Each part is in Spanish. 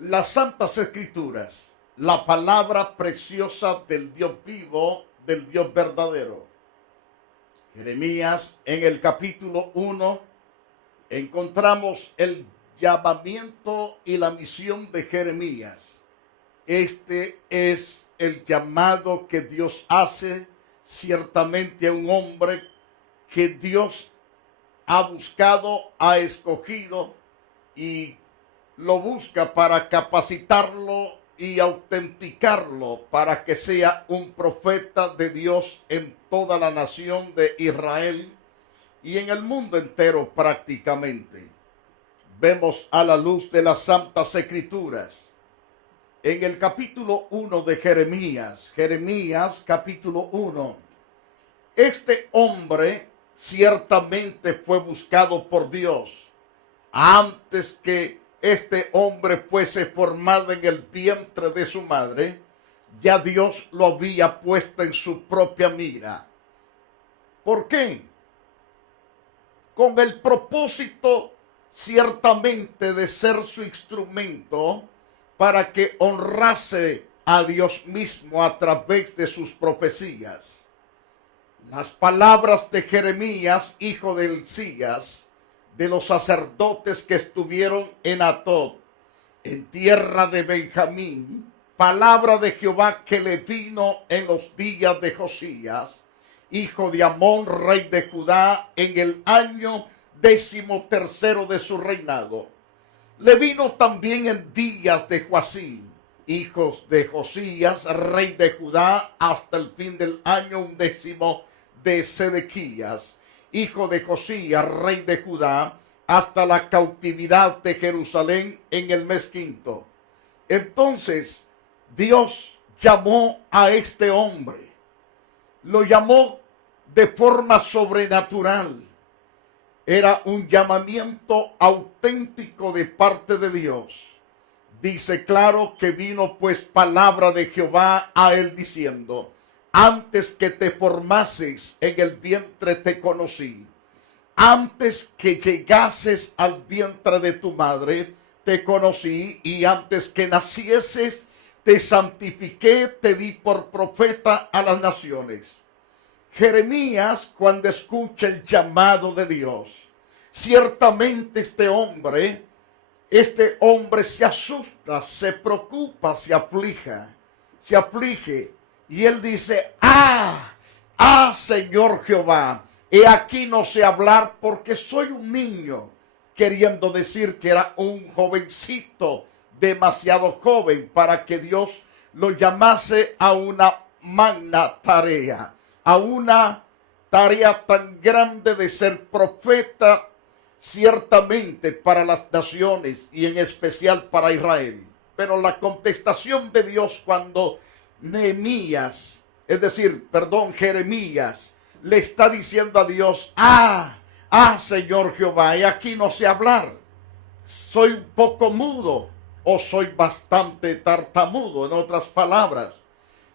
Las Santas Escrituras, la palabra preciosa del Dios vivo, del Dios verdadero. Jeremías, en el capítulo 1, encontramos el llamamiento y la misión de Jeremías. Este es el llamado que Dios hace ciertamente a un hombre que Dios ha buscado, ha escogido y lo busca para capacitarlo y autenticarlo para que sea un profeta de Dios en toda la nación de Israel y en el mundo entero prácticamente. Vemos a la luz de las Santas Escrituras. En el capítulo 1 de Jeremías capítulo 1, este hombre ciertamente fue buscado por Dios. Antes que este hombre fuese formado en el vientre de su madre, ya Dios lo había puesto en su propia mira. ¿Por qué? Con el propósito ciertamente de ser su instrumento para que honrase a Dios mismo a través de sus profecías. Las palabras de Jeremías, hijo de Hilcías, de los sacerdotes que estuvieron en Anatot, en tierra de Benjamín, palabra de Jehová que le vino en los días de Josías, hijo de Amón, rey de Judá, en el año 13º de su reinado. Le vino también en días de Joacim, hijos de Josías, rey de Judá, hasta el fin del año 11 de Sedequías, hijo de Josías, rey de Judá, hasta la cautividad de Jerusalén en el mes 5. Entonces Dios llamó a este hombre, lo llamó de forma sobrenatural. Era un llamamiento auténtico de parte de Dios. Dice claro que vino pues palabra de Jehová a él diciendo: antes que te formases en el vientre te conocí. Antes que llegases al vientre de tu madre te conocí, y antes que nacieses te santifiqué, te di por profeta a las naciones. Jeremías, cuando escucha el llamado de Dios, ciertamente este hombre se asusta, se preocupa, se aflige. Y él dice: Señor Jehová, he aquí no sé hablar porque soy un niño. Queriendo decir que era un jovencito, demasiado joven para que Dios lo llamase a una magna tarea, a una tarea tan grande de ser profeta, ciertamente para las naciones y en especial para Israel. Pero la contestación de Dios cuando Jeremías le está diciendo a Dios: Señor Jehová, y aquí no sé hablar, soy un poco mudo, o soy bastante tartamudo, en otras palabras.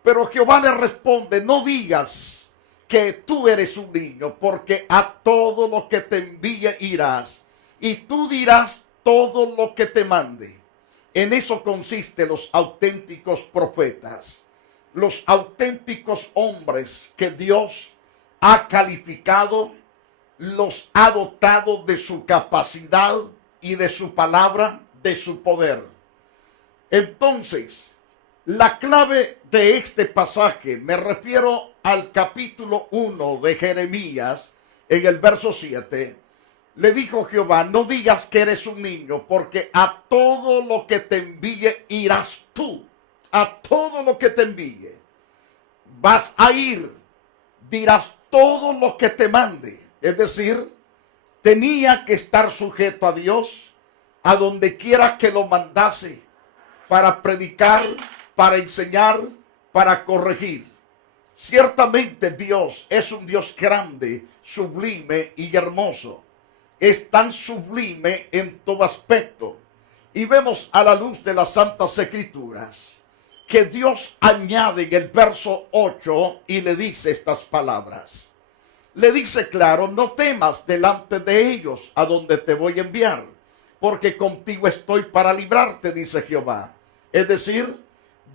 Pero Jehová le responde: no digas que tú eres un niño, porque a todo lo que te envíe irás, y tú dirás todo lo que te mande. En eso consisten los auténticos profetas, los auténticos hombres que Dios ha calificado, los ha dotado de su capacidad y de su palabra, de su poder. Entonces, la clave de este pasaje, me refiero al capítulo 1 de Jeremías, en el verso 7, le dijo Jehová: no digas que eres un niño, porque a todo lo que te envíe irás tú. A todo lo que te envíe vas a ir, dirás todo lo que te mande. Es decir, tenía que estar sujeto a Dios a donde quiera que lo mandase, para predicar, para enseñar, para corregir. Ciertamente Dios es un Dios grande, sublime y hermoso. Es tan sublime en todo aspecto. Y vemos a la luz de las Santas Escrituras que Dios añade en el verso 8 y le dice estas palabras. Le dice claro: no temas delante de ellos a donde te voy a enviar, porque contigo estoy para librarte, dice Jehová. Es decir,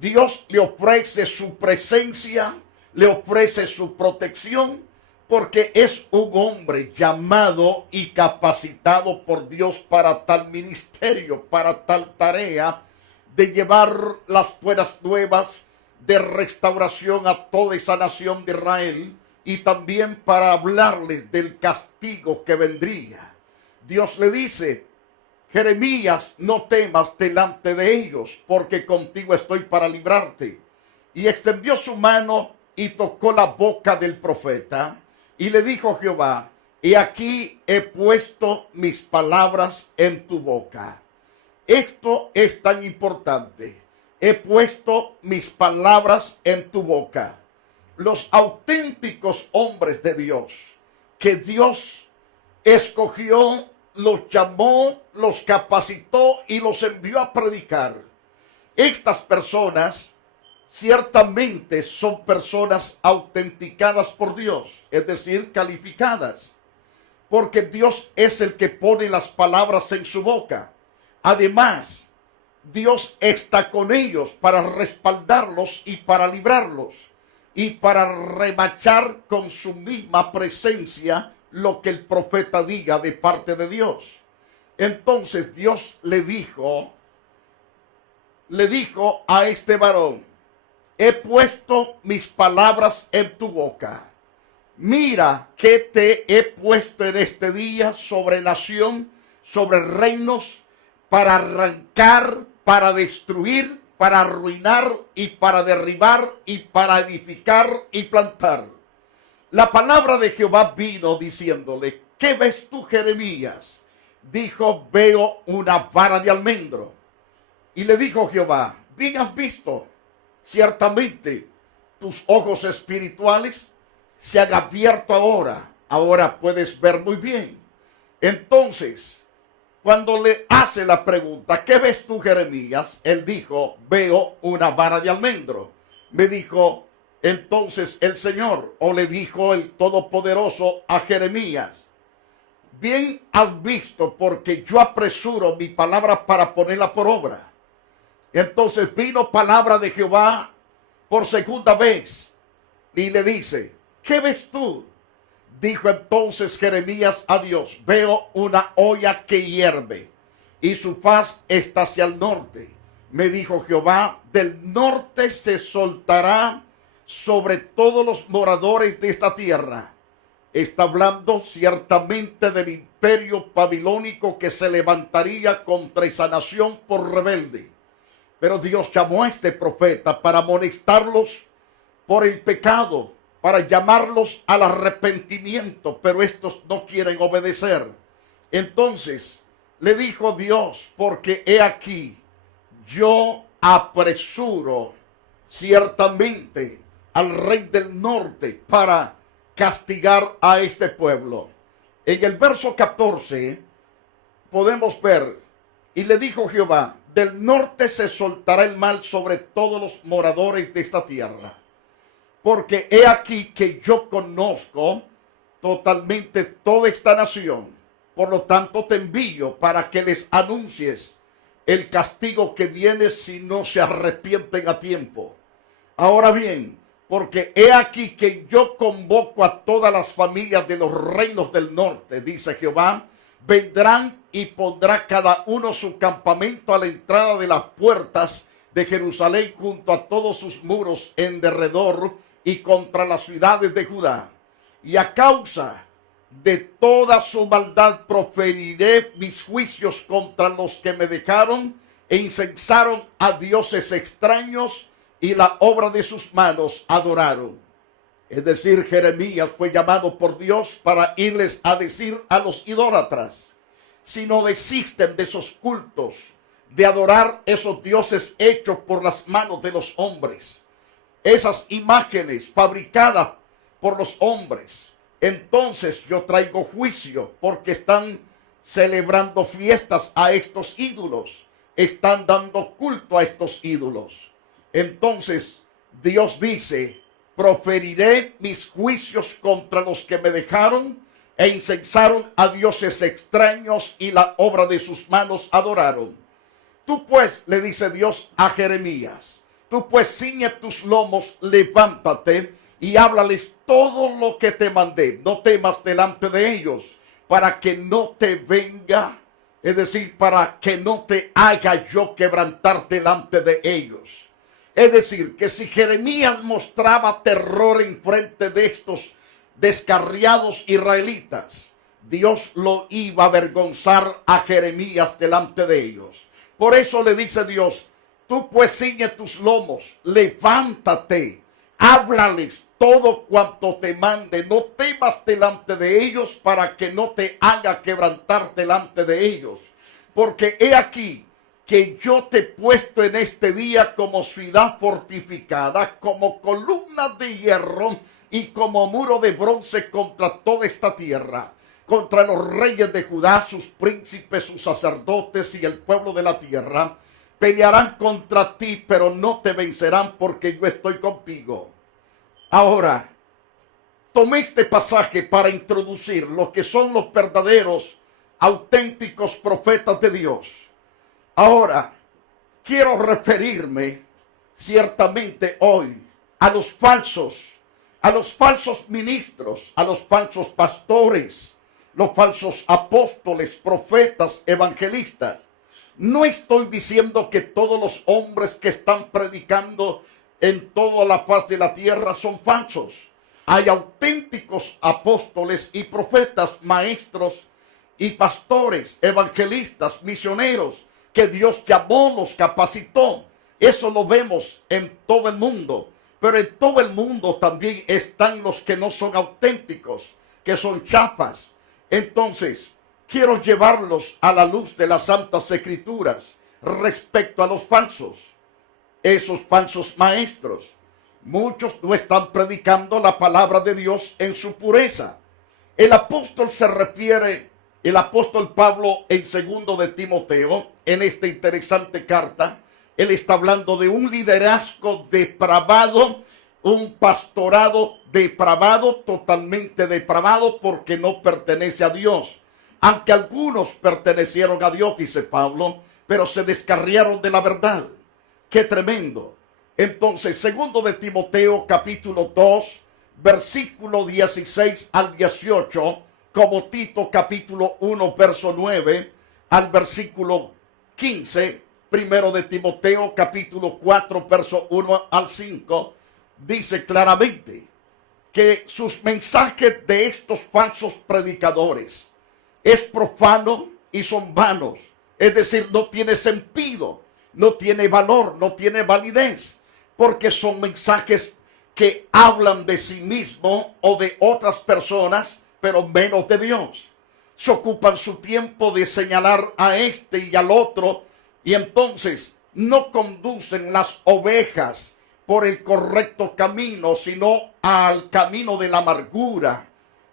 Dios le ofrece su presencia, le ofrece su protección, porque es un hombre llamado y capacitado por Dios para tal ministerio, para tal tarea de llevar las buenas nuevas de restauración a toda esa nación de Israel, y también para hablarles del castigo que vendría. Dios le dice: Jeremías, no temas delante de ellos, porque contigo estoy para librarte. Y extendió su mano y tocó la boca del profeta, y le dijo Jehová: he aquí he puesto mis palabras en tu boca. Esto es tan importante. He puesto mis palabras en tu boca. Los auténticos hombres de Dios, que Dios escogió, los llamó, los capacitó y los envió a predicar. Estas personas ciertamente son personas autenticadas por Dios, es decir, calificadas, porque Dios es el que pone las palabras en su boca. Además, Dios está con ellos para respaldarlos y para librarlos y para remachar con su misma presencia lo que el profeta diga de parte de Dios. Entonces Dios le dijo a este varón: he puesto mis palabras en tu boca. Mira que te he puesto en este día sobre nación, sobre reinos, para arrancar, para destruir, para arruinar y para derribar y para edificar y plantar. La palabra de Jehová vino diciéndole: ¿qué ves tú, Jeremías? Dijo: veo una vara de almendro. Y le dijo Jehová: bien has visto, ciertamente tus ojos espirituales se han abierto ahora puedes ver muy bien. Entonces, cuando le hace la pregunta: ¿qué ves tú, Jeremías? Él dijo: veo una vara de almendro. Me dijo entonces el Señor, o le dijo el Todopoderoso a Jeremías: bien has visto, porque yo apresuro mi palabra para ponerla por obra. Entonces vino palabra de Jehová por segunda vez y le dice: ¿qué ves tú? Dijo entonces Jeremías a Dios: veo una olla que hierve y su faz está hacia el norte. Me dijo Jehová: del norte se soltará sobre todos los moradores de esta tierra. Está hablando ciertamente del imperio babilónico que se levantaría contra esa nación por rebelde. Pero Dios llamó a este profeta para amonestarlos por el pecado, para llamarlos al arrepentimiento, pero estos no quieren obedecer. Entonces le dijo Dios: porque he aquí, yo apresuro ciertamente al rey del norte para castigar a este pueblo. En el verso 14 podemos ver: y le dijo Jehová: del norte se soltará el mal sobre todos los moradores de esta tierra, porque he aquí que yo conozco totalmente toda esta nación. Por lo tanto te envío para que les anuncies el castigo que viene si no se arrepienten a tiempo. Ahora bien, porque he aquí que yo convoco a todas las familias de los reinos del norte, dice Jehová, vendrán y pondrá cada uno su campamento a la entrada de las puertas de Jerusalén, junto a todos sus muros en derredor y contra las ciudades de Judá. Y a causa de toda su maldad proferiré mis juicios contra los que me dejaron e incensaron a dioses extraños y la obra de sus manos adoraron. Es decir, Jeremías fue llamado por Dios para irles a decir a los idólatras: si no desisten de esos cultos, de adorar esos dioses hechos por las manos de los hombres, esas imágenes fabricadas por los hombres, entonces yo traigo juicio, porque están celebrando fiestas a estos ídolos, están dando culto a estos ídolos. Entonces Dios dice: proferiré mis juicios contra los que me dejaron e incensaron a dioses extraños y la obra de sus manos adoraron. Tú pues, le dice Dios a Jeremías, tú pues ciñe tus lomos, levántate y háblales todo lo que te mandé. No temas delante de ellos, para que no te venga, es decir, para que no te haga yo quebrantar delante de ellos. Es decir, que si Jeremías mostraba terror en frente de estos descarriados israelitas, Dios lo iba a avergonzar a Jeremías delante de ellos. Por eso le dice Dios, tú pues ciñe tus lomos, levántate, háblales todo cuanto te mande, no temas delante de ellos para que no te haga quebrantar delante de ellos. Porque he aquí que yo te he puesto en este día como ciudad fortificada, como columna de hierro y como muro de bronce contra toda esta tierra, contra los reyes de Judá, sus príncipes, sus sacerdotes y el pueblo de la tierra. Pelearán contra ti, pero no te vencerán porque yo estoy contigo. Ahora, tomé este pasaje para introducir lo que son los verdaderos, auténticos profetas de Dios. Ahora, quiero referirme ciertamente hoy a los falsos ministros, a los falsos pastores, los falsos apóstoles, profetas, evangelistas. No estoy diciendo que todos los hombres que están predicando en toda la faz de la tierra son falsos. Hay auténticos apóstoles y profetas, maestros y pastores, evangelistas, misioneros, que Dios llamó, los capacitó. Eso lo vemos en todo el mundo. Pero en todo el mundo también están los que no son auténticos, que son chafas. Entonces, quiero llevarlos a la luz de las Santas Escrituras respecto a los falsos. Esos falsos maestros, muchos no están predicando la palabra de Dios en su pureza. El apóstol Pablo en 2 de Timoteo, en esta interesante carta, él está hablando de un liderazgo depravado, un pastorado depravado, totalmente depravado, porque no pertenece a Dios. Aunque algunos pertenecieron a Dios, dice Pablo, pero se descarriaron de la verdad. ¡Qué tremendo! Entonces, 2 de Timoteo, capítulo 2, versículo 16 al 18, como Tito, capítulo 1, verso 9, al versículo 15, 1 de Timoteo, capítulo 4, verso 1 al 5, dice claramente que sus mensajes de estos falsos predicadores es profano y son vanos. Es decir, no tiene sentido, no tiene valor, no tiene validez, porque son mensajes que hablan de sí mismo o de otras personas, pero menos de Dios. Se ocupan su tiempo de señalar a este y al otro, y entonces no conducen las ovejas por el correcto camino, sino al camino de la amargura,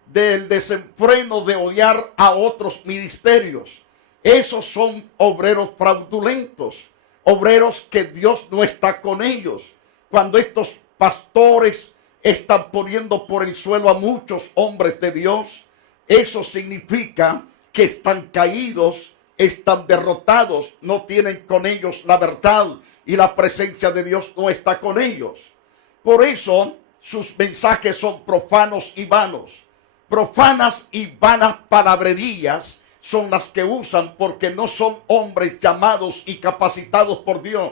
del desenfreno de odiar a otros ministerios. Esos son obreros fraudulentos, obreros que Dios no está con ellos. Cuando estos pastores están poniendo por el suelo a muchos hombres de Dios, eso significa que están caídos, están derrotados, no tienen con ellos la verdad y la presencia de Dios no está con ellos. Por eso sus mensajes son profanos y vanos. Profanas y vanas palabrerías son las que usan porque no son hombres llamados y capacitados por Dios.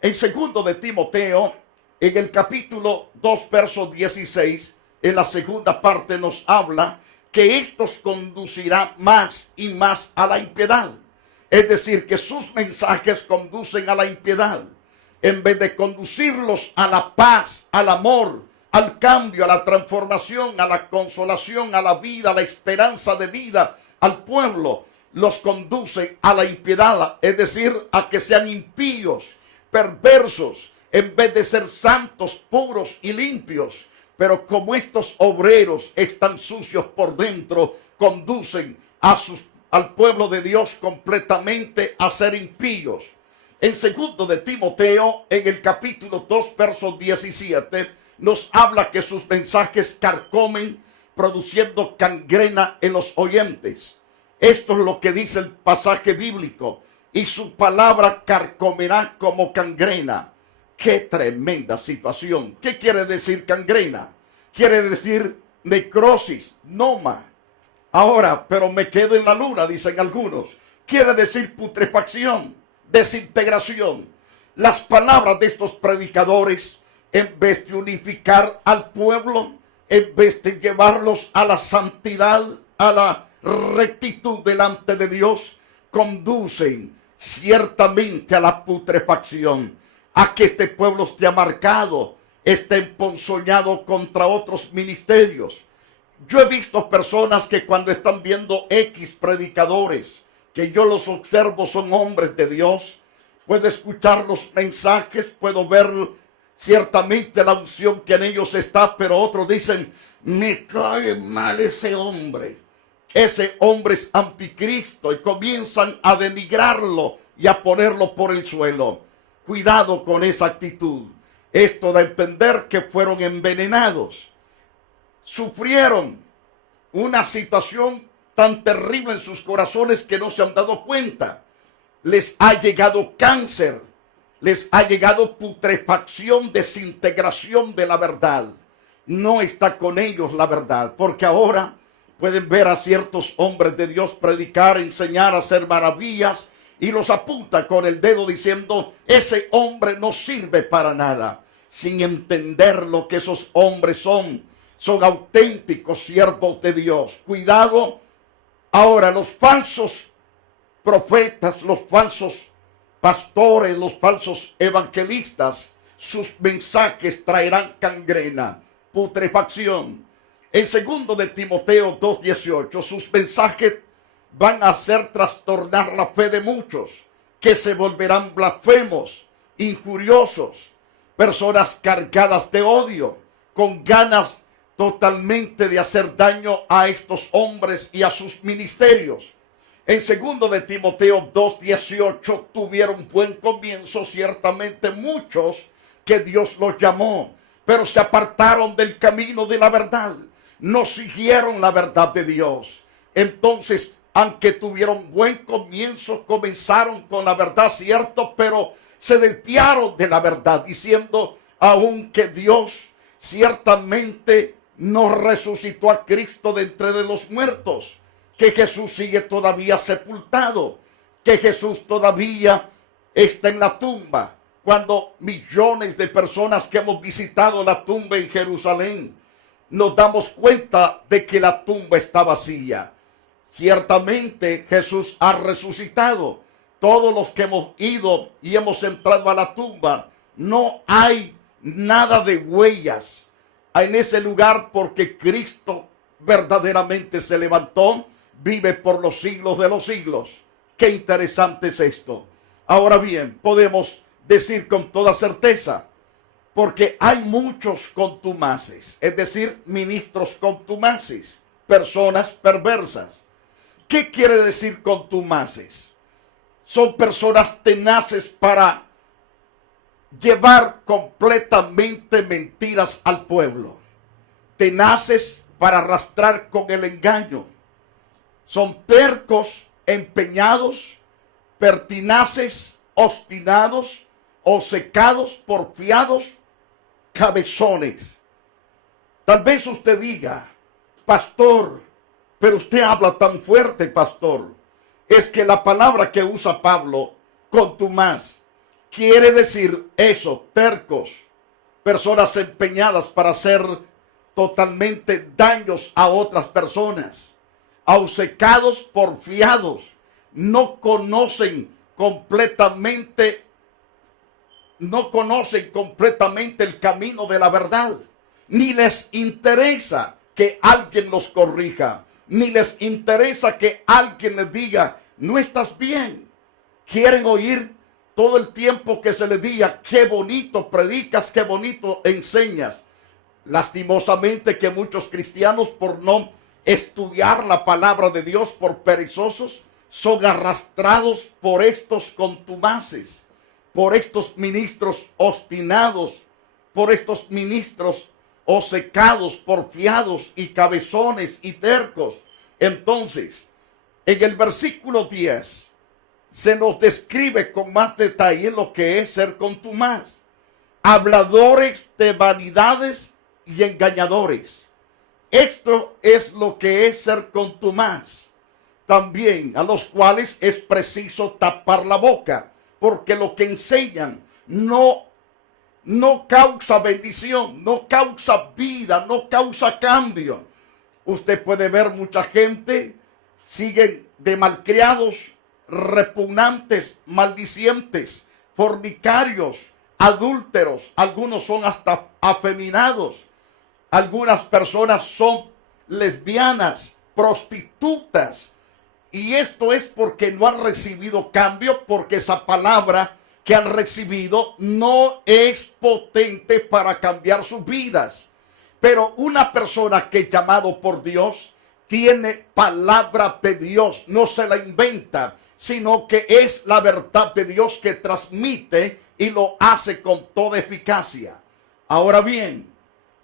En 2 de Timoteo, en el capítulo 2, verso 16, en la segunda parte nos habla que estos conducirán más y más a la impiedad. Es decir, que sus mensajes conducen a la impiedad. En vez de conducirlos a la paz, al amor, al cambio, a la transformación, a la consolación, a la vida, a la esperanza de vida, al pueblo, los conducen a la impiedad. Es decir, a que sean impíos, perversos, en vez de ser santos, puros y limpios. Pero como estos obreros están sucios por dentro, conducen al pueblo de Dios completamente a ser impíos. En 2 de Timoteo, en el capítulo 2, verso 17, nos habla que sus mensajes carcomen produciendo gangrena en los oyentes. Esto es lo que dice el pasaje bíblico. Y su palabra carcomerá como gangrena. ¡Qué tremenda situación! ¿Qué quiere decir gangrena? Quiere decir necrosis, noma. Ahora, pero me quedo en la luna, dicen algunos. Quiere decir putrefacción, desintegración. Las palabras de estos predicadores, en vez de unificar al pueblo, en vez de llevarlos a la santidad, a la rectitud delante de Dios, conducen ciertamente a la putrefacción, a que este pueblo esté amargado, esté emponzoñado contra otros ministerios. Yo he visto personas que cuando están viendo X predicadores, que yo los observo son hombres de Dios, puedo escuchar los mensajes, puedo ver ciertamente la unción que en ellos está, pero otros dicen, me cae mal ese hombre. Ese hombre es anticristo, y comienzan a denigrarlo y a ponerlo por el suelo. Cuidado con esa actitud. Esto da a entender que fueron envenenados. Sufrieron una situación tan terrible en sus corazones que no se han dado cuenta. Les ha llegado cáncer, les ha llegado putrefacción, desintegración de la verdad. No está con ellos la verdad, porque ahora pueden ver a ciertos hombres de Dios predicar, enseñar, hacer maravillas, y los apunta con el dedo diciendo, ese hombre no sirve para nada, sin entender lo que esos hombres son auténticos siervos de Dios. Cuidado. Ahora, los falsos profetas, los falsos pastores, los falsos evangelistas, sus mensajes traerán gangrena, putrefacción. En 2 de Timoteo 2:18, sus mensajes van a hacer trastornar la fe de muchos, que se volverán blasfemos, injuriosos, personas cargadas de odio, con ganas totalmente de hacer daño a estos hombres y a sus ministerios. En 2 de Timoteo 2:18 tuvieron buen comienzo, ciertamente muchos que Dios los llamó, pero se apartaron del camino de la verdad, no siguieron la verdad de Dios. Entonces, aunque tuvieron buen comienzo, comenzaron con la verdad, cierto, pero se desviaron de la verdad, diciendo, aunque Dios ciertamente no resucitó a Cristo de entre de los muertos, que Jesús sigue todavía sepultado, que Jesús todavía está en la tumba. Cuando millones de personas que hemos visitado la tumba en Jerusalén, nos damos cuenta de que la tumba está vacía. Ciertamente Jesús ha resucitado. Todos los que hemos ido y hemos entrado a la tumba, no hay nada de huellas en ese lugar, porque Cristo verdaderamente se levantó, vive por los siglos de los siglos. Qué interesante es esto. Ahora bien, podemos decir con toda certeza, porque hay muchos contumaces, es decir, ministros contumaces, personas perversas. ¿Qué quiere decir contumaces? Son personas tenaces para llevar completamente mentiras al pueblo, tenaces para arrastrar con el engaño. Son tercos, empeñados, pertinaces, obstinados, obcecados, porfiados, cabezones. Tal vez usted diga, pastor, pero usted habla tan fuerte, pastor. Es que la palabra que usa Pablo, contumaz, quiere decir eso, tercos, personas empeñadas para hacer totalmente daños a otras personas, obcecados, porfiados, no conocen completamente el camino de la verdad, ni les interesa que alguien los corrija, ni les interesa que alguien les diga, no estás bien. Quieren oír todo el tiempo que se les diga, qué bonito predicas, qué bonito enseñas. Lastimosamente que muchos cristianos, por no estudiar la palabra de Dios, por perezosos, son arrastrados por estos contumaces, por estos ministros obstinados, por estos ministros o secados, porfiados y cabezones y tercos. Entonces, en el versículo 10 se nos describe con más detalle lo que es ser contumaz. Habladores de vanidades y engañadores. Esto es lo que es ser contumaz. También a los cuales es preciso tapar la boca, porque lo que enseñan no causa bendición, no causa vida, no causa cambio. Usted puede ver mucha gente, siguen de malcriados, repugnantes, maldicientes, fornicarios, adúlteros. Algunos son hasta afeminados. Algunas personas son lesbianas, prostitutas. Y esto es porque no han recibido cambio, porque esa palabra que han recibido no es potente para cambiar sus vidas. Pero una persona que es llamado por Dios tiene palabra de Dios, no se la inventa, sino que es la verdad de Dios que transmite y lo hace con toda eficacia. Ahora bien,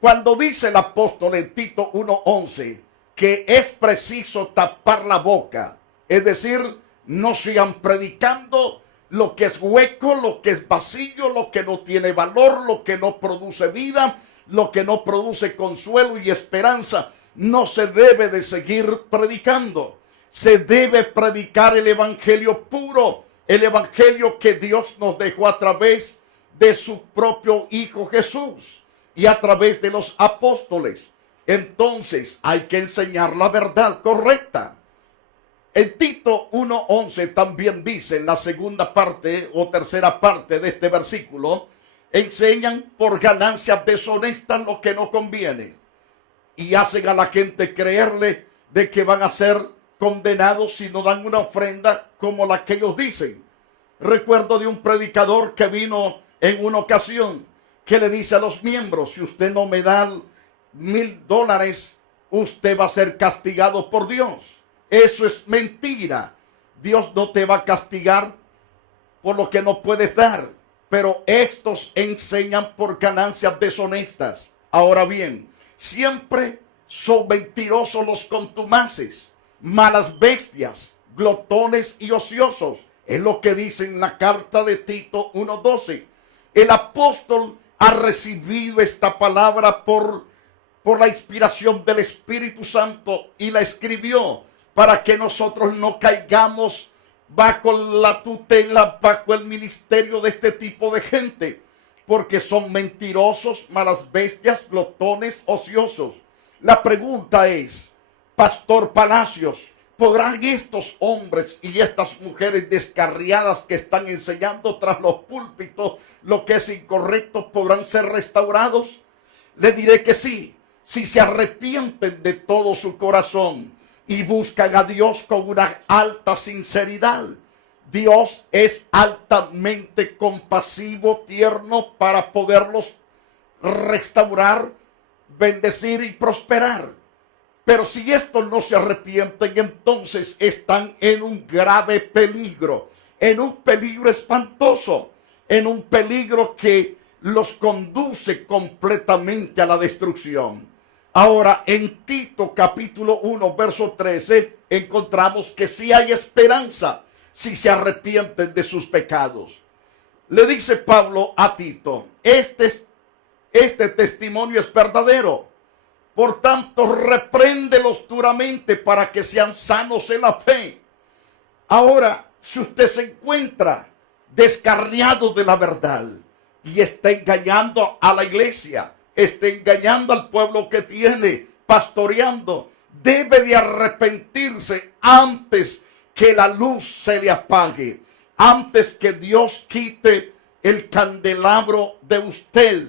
cuando dice el apóstol en Tito 1:11 que es preciso tapar la boca, es decir, no sigan predicando lo que es hueco, lo que es vacío, lo que no tiene valor, lo que no produce vida, lo que no produce consuelo y esperanza. No se debe de seguir predicando. Se debe predicar el evangelio puro, el evangelio que Dios nos dejó a través de su propio Hijo Jesús y a través de los apóstoles. Entonces hay que enseñar la verdad correcta. En Tito 1:11 también dice en la segunda parte o tercera parte de este versículo, enseñan por ganancias deshonestas lo que no conviene y hacen a la gente creerle de que van a ser condenados si no dan una ofrenda como la que ellos dicen. Recuerdo de un predicador que vino en una ocasión que le dice a los miembros, si usted no me da $1,000, usted va a ser castigado por Dios. Eso es mentira. Dios no te va a castigar por lo que no puedes dar. Pero estos enseñan por ganancias deshonestas. Ahora bien, siempre son mentirosos los contumaces, malas bestias, glotones y ociosos. Es lo que dice en la carta de Tito 1:12. El apóstol ha recibido esta palabra por la inspiración del Espíritu Santo y la escribió para que nosotros no caigamos bajo la tutela, bajo el ministerio de este tipo de gente, porque son mentirosos, malas bestias, glotones, ociosos. La pregunta es, Pastor Palacios, ¿podrán estos hombres y estas mujeres descarriadas que están enseñando tras los púlpitos lo que es incorrecto, podrán ser restaurados? Le diré que sí, si se arrepienten de todo su corazón y buscan a Dios con una alta sinceridad. Dios es altamente compasivo, tierno, para poderlos restaurar, bendecir y prosperar. Pero si estos no se arrepienten, entonces están en un grave peligro, en un peligro espantoso, en un peligro que los conduce completamente a la destrucción. Ahora, en Tito capítulo 1, verso 13, encontramos que sí hay esperanza si se arrepienten de sus pecados. Le dice Pablo a Tito, este testimonio es verdadero. Por tanto, repréndelos duramente para que sean sanos en la fe. Ahora, si usted se encuentra descarriado de la verdad y está engañando a la iglesia, está engañando al pueblo que tiene, pastoreando, debe de arrepentirse antes que la luz se le apague, antes que Dios quite el candelabro de usted,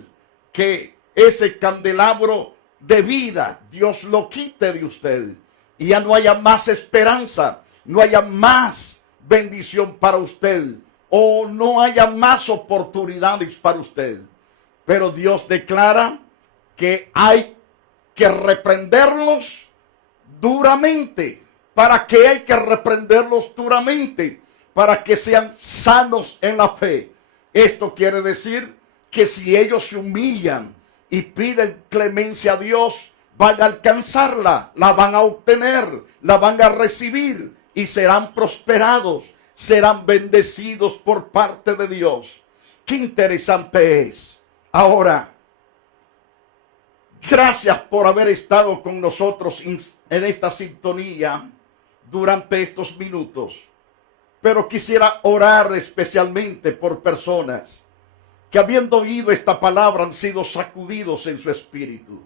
que ese candelabro de vida, Dios lo quite de usted y ya no haya más esperanza, no haya más bendición para usted o no haya más oportunidades para usted. Pero Dios declara que hay que reprenderlos duramente. ¿Para qué hay que reprenderlos duramente? Para que sean sanos en la fe. Esto quiere decir que si ellos se humillan y piden clemencia a Dios, van a alcanzarla, la van a obtener, la van a recibir y serán prosperados, serán bendecidos por parte de Dios. Qué interesante es. Ahora, gracias por haber estado con nosotros en esta sintonía durante estos minutos. Pero quisiera orar especialmente por personas que, habiendo oído esta palabra, han sido sacudidos en su espíritu,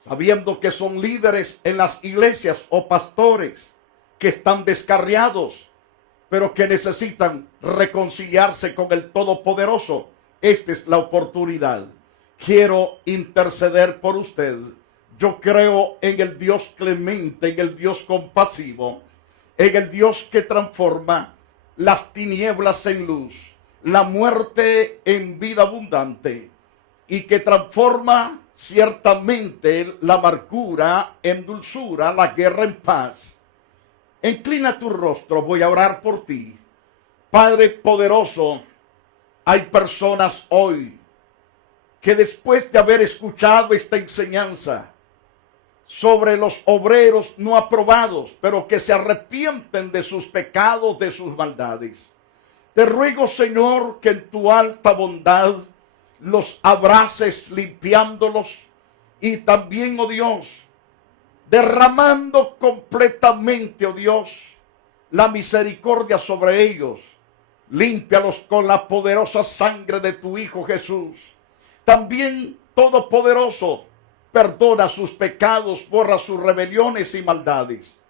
sabiendo que son líderes en las iglesias o pastores que están descarriados, pero que necesitan reconciliarse con el Todopoderoso. Esta es la oportunidad. Quiero interceder por usted. Yo creo en el Dios clemente, en el Dios compasivo, en el Dios que transforma las tinieblas en luz, la muerte en vida abundante, y que transforma ciertamente la amargura en dulzura, la guerra en paz. Inclina tu rostro, voy a orar por ti. Padre poderoso, hay personas hoy que después de haber escuchado esta enseñanza sobre los obreros no aprobados, pero que se arrepienten de sus pecados, de sus maldades, te ruego, Señor, que en tu alta bondad los abraces limpiándolos, y también, oh Dios, derramando completamente, oh Dios, la misericordia sobre ellos. Límpialos con la poderosa sangre de tu Hijo Jesús. También, Todopoderoso, perdona sus pecados, borra sus rebeliones y maldades.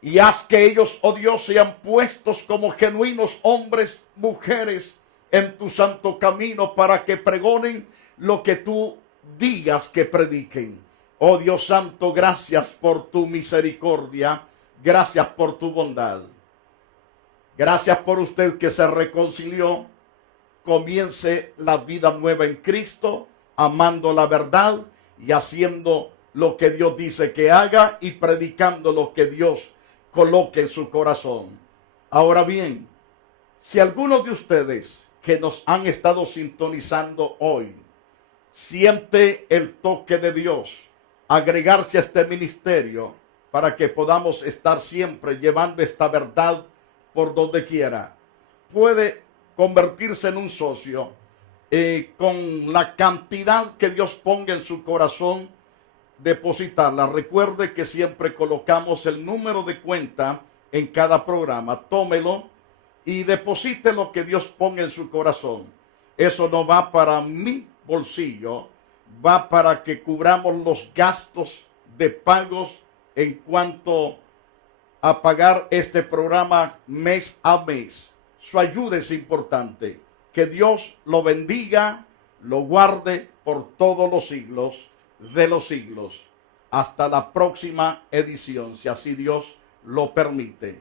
Y haz que ellos, oh Dios, sean puestos como genuinos hombres, mujeres, en tu santo camino, para que pregonen lo que tú digas que prediquen. Oh Dios santo, gracias por tu misericordia, gracias por tu bondad. Gracias por usted que se reconcilió. Comience la vida nueva en Cristo, amando la verdad y haciendo lo que Dios dice que haga y predicando lo que Dios coloque en su corazón. Ahora bien, si algunos de ustedes que nos han estado sintonizando hoy siente el toque de Dios agregarse a este ministerio para que podamos estar siempre llevando esta verdad por donde quiera, puede convertirse en un socio con la cantidad que Dios ponga en su corazón, depositarla. Recuerde que siempre colocamos el número de cuenta en cada programa. Tómelo y deposite lo que Dios ponga en su corazón. Eso no va para mi bolsillo, va para que cubramos los gastos de pagos en cuanto a pagar este programa mes a mes. Su ayuda es importante. Que Dios lo bendiga, lo guarde por todos los siglos de los siglos. Hasta la próxima edición, si así Dios lo permite.